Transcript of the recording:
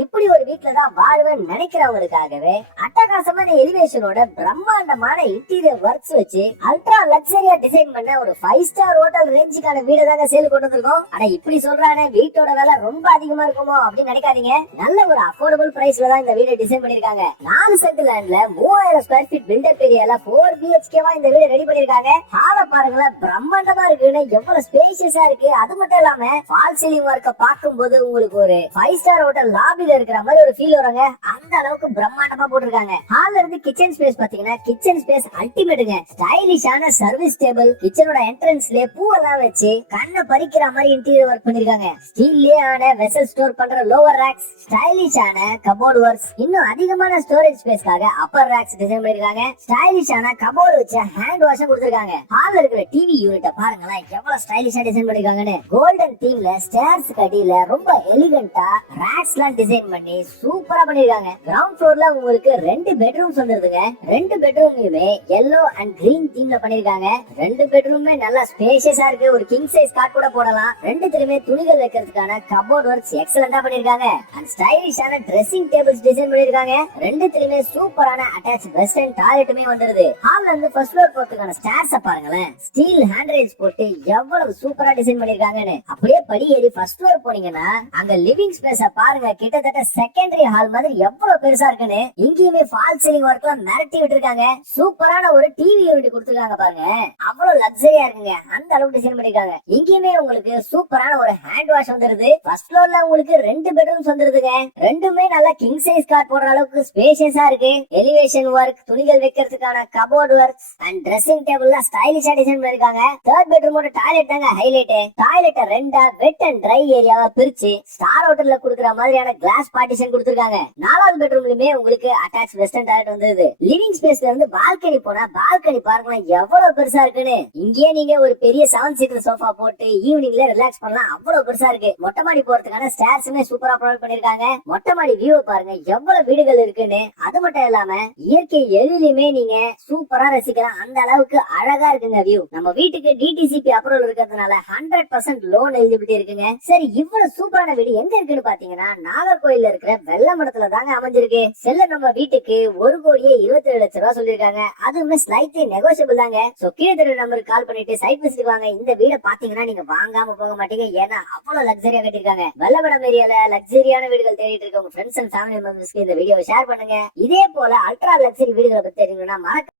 இப்படி ஒரு வீட்ல தான் வாழ்வேன்னு நினைக்கிறவங்களுக்காகவே அட்டகாசமான எலிவேஷனோட பிரம்மாண்டமான இன்டீரியர் ஒர்க்ஸ் வச்சு அல்ட்ரா லக்ஸரியா டிசைன் பண்ண ஒரு 5 ஸ்டார் ஹோட்டல் ரேஞ்சுக்கான வீடு தாங்க சேல் கொண்டு வந்திருக்கோம். ஆனா இப்படி சொல்றானே வீட்டோட விலை ரொம்ப அதிகமா இருக்குமோ அப்படின்னு நினைக்காதீங்க. நல்ல ஒரு அஃபோர்டபுள் பிரைஸ்ல தான் இந்த வீடு டிசைன் பண்ணிருக்காங்க. 4 சென்ட் லேண்ட்ல 3000 ஸ்கொயர் ஃபீட் பில்டப் ஏரியால 4 BHK வா இந்த வீடு ரெடி பண்ணிருக்காங்க. ஹால பாருங்களேன், பிரம்மாண்டமா இருக்குன்னு எவ்வளவு ஸ்பேஷியஸா இருக்கு. அது மட்டும் இல்லாம ஃபால் சீலிங் ஒர்க்க பாக்கும்போது உங்களுக்கு ஒரு 5 ஸ்டார் ஹோட்டல் லாபில இருக்கிற மாதிரி ஒரு ஃபீல் வருங்க. அந்த அளவுக்கு பிரம்மாண்டமா போட்டிருக்காங்க. ஹால்ல இருந்து கிச்சன் ஸ்பேஸ் பாத்தீங்கன்னா கிச்சன் ஸ்பேஸ் அல்டிமேட்டுங்க. ஸ்டைலிஷான சர்வீஸ் டேபிள், கிச்சனோட என்ட்ரன்ஸ்ல பூவெல்லாம் வச்சு கண்ணை பறிக்கிற மாதிரி இன்டீரியர் ஒர்க் பண்ணிருக்காங்க. ஸ்டீல்லே ஆன வெசல் ஸ்டோர் பண்ற லோவர் ரேக்ஸ், ஸ்டைலிஷான கபோர்ட் ஒர்க்ஸ், இன்னும் அதிகமான ஸ்டோரேஜ் ஸ்பேஸ்க்காக அப்பர் ரேக்ஸ் டிசைன் பண்ணிருக்காங்க. ஸ்டைலிஷான கபோர்ட் வச்ச ஹேண்ட் வாஷ் கொடுத்திருக்காங்க. ஹால்ல இருக்கிற டிவி யூனிட்ட பாருங்களேன், எவ்வளவு ஸ்டைலிஷா டிசைன் பண்ணிருக்காங்கன்னு. கோல்டன் தீம்ல ஸ்டேர்ஸ் கடியில ரொம்ப எலிகண்டா ரேக்ஸ் எல்லாம் டிசைன் பண்ணி சூப்பரா பண்ணிருக்காங்க. கிரவுண்ட் ஃப்ளோர்ல உங்களுக்கு 2 பெட்ரூம்ஸ் வந்துருதுங்க. 2 பெட்ரூம்லயுமே yellow அண்ட் green தீம்ல பண்ணிருக்காங்க. 2 பெட்ரூமே நல்லா ஸ்பேஷியஸா இருக்கு. ஒரு கிங் சைஸ் காட் கூட போடலாம். 2த்துலயுமே துணிகள் வைக்கிறதுக்கான கபோர்ட் ஒர்க்ஸ் எக்ஸலண்டா பண்ணிருக்காங்க. அண்ட் ஸ்டைலிஷான ட்ரெஸ்ஸிங் டேபிள்ஸ் டிசைன் பண்ணிருக்காங்க. 2த்துலயுமே சூப்பரான அட்டாச் வெஸ்டர்ன் டாய்லெட்டுமே வந்துருது. ஹால்ல இருந்து ஃபர்ஸ்ட் ஃப்ளோர் போறதுக்கான ஸ்டேர்ஸ் பாருங்களேன், ஸ்டீல் ஹேண்ட் ரெயில்ஸ் போட்டு எவ்வளவு சூப்பரா டிசைன் பண்ணிருக்காங்கன்னு. அப்படியே படி ஏறி ஃபர்ஸ்ட் ஃப்ளோர் போனீங்கன்னா அங்க லிவிங் ஸ்பேஸ பாருங்க, கிட்டத்தட்ட செகண்டரி ஹால் மாதிரி எவ்வளவு பெருசா இருக்குன்னு. இங்கேயுமே ஃபால் சீலிங் ஒர்க்லாம் மிரட்டி விட்டுருக்காங்க. சூப்பரான ஒரு டிவி யூனிட் கொடுத்துருக்காங்க பாருங்க, அவ்வளவு லக்ஸரியா இருக்குங்க. அந்த அளவுக்கு டிசைன் பண்ணிருக்காங்க. இங்கேயுமே உங்களுக்கு சூப்பரான ஒரு ஹேண்ட் வாஷ் வந்துருது. ஃபர்ஸ்ட் ஃப்ளோர்ல உங்களுக்கு 2 பெட்ரூம்ஸ் வந்துருதுங்க. 2மே நல்லா கிங் சைஸ் காட் போடுற அளவுக்கு ஸ்பேஷியஸா இருக்கு. எலிவேஷன் ஒர்க், துணிகள் வைக்கிறதுக்கான கபோர்ட் ஒர்க்ஸ் அண்ட் ட்ரெஸ்ஸிங் டேபிள்ல ஸ்டைலிஷா டிசைன் பண்ணிருக்காங்க. 3rd பெட்ரூமோட டாய்லெட் தாங்க ஹைலைட். டாய்லெட்டை 2 வெட் அண்ட் ட்ரை ஏரியாவா பிரிச்சு ஸ்டார் ஹோட்டல்ல குடுக்குற மாதிரியான கிளாஸ் பார்ட்டிஷன் கொடுத்திருக்காங்க. 4வது பெட்ரூம்லயுமே உங்களுக்கு அட்டாச் வெஸ்டர்ன் டாய்லெட் வந்தது. லிவிங் ஸ்பேஸ்ல இருந்து பால்கனி போனா பால்கனி பாருங்களேன் எவ்வளவு பெருசா இருக்குன்னு. இங்கேயே நீங்க ஒரு பெரிய 7 சீட்டர் சோஃபா போட்டு ஈவினிங்ல ரிலாக்ஸ் பண்ணலாம். அவ்வளவு பெருசா இருக்கு. மொட்டை மாடி போறதுக்கான ஸ்டேர்ஸுமே சூப்பரா ப்ரொவைட் பண்ணிருக்காங்க. மொட்டை மாடி வியூ பாருங்க எவ்வளவு வீடுகள் இருக்குன்னு. அது மட்டும் இல்லாம இயற்கை எழிலுமே நீங்க சூப்பரா ரசிக்கலாம். அந்த அளவுக்கு அழகா இருக்குங்க வியூ. நம்ம வீட்டுக்கு DTCP அப்ரூவல் இருக்கிறதுனால 100% லோன் எலிஜிபிலிட்டி இருக்குங்க. சரி, இவ்வளவு சூப்பரான வீடு எங்க இருக்குன்னு பாத்தீங்கன்னா நாகர்கோயில்ல இருக்கிற வெள்ளமடத்துல தாங்க அமைஞ்சிருக்கு. செல்ல நம்ம வீட்டுக்கு 1,27,00,000 சொல்லிருக்காங்க. அதுவுமே ஸ்லைட்லி நெகோஷியபிள் தாங்க. சோ கீழே தெரிய நம்பருக்கு கால் பண்ணிட்டு சைட் விசிட் வாங்க. இந்த வீட பாத்தீங்கன்னா நீங்க வாங்காம போக மாட்டீங்க. ஏன்னா அவ்வளவு லக்ஸரியா கட்டிருக்காங்க. வெள்ளமடம் ஏரியால லக்ஸரியான வீடுகள் தேடிட்டு இருக்க உங்க ஃப்ரெண்ட்ஸ் அண்ட் ஃபேமிலி மெம்பர்ஸ்க்கு இந்த வீடியோவை ஷேர் பண்ணுங்க. இதே போல அல்ட்ரா லக்ஸரி வீடுகளை பத்தி தெரியுங்கன்னா மறக்க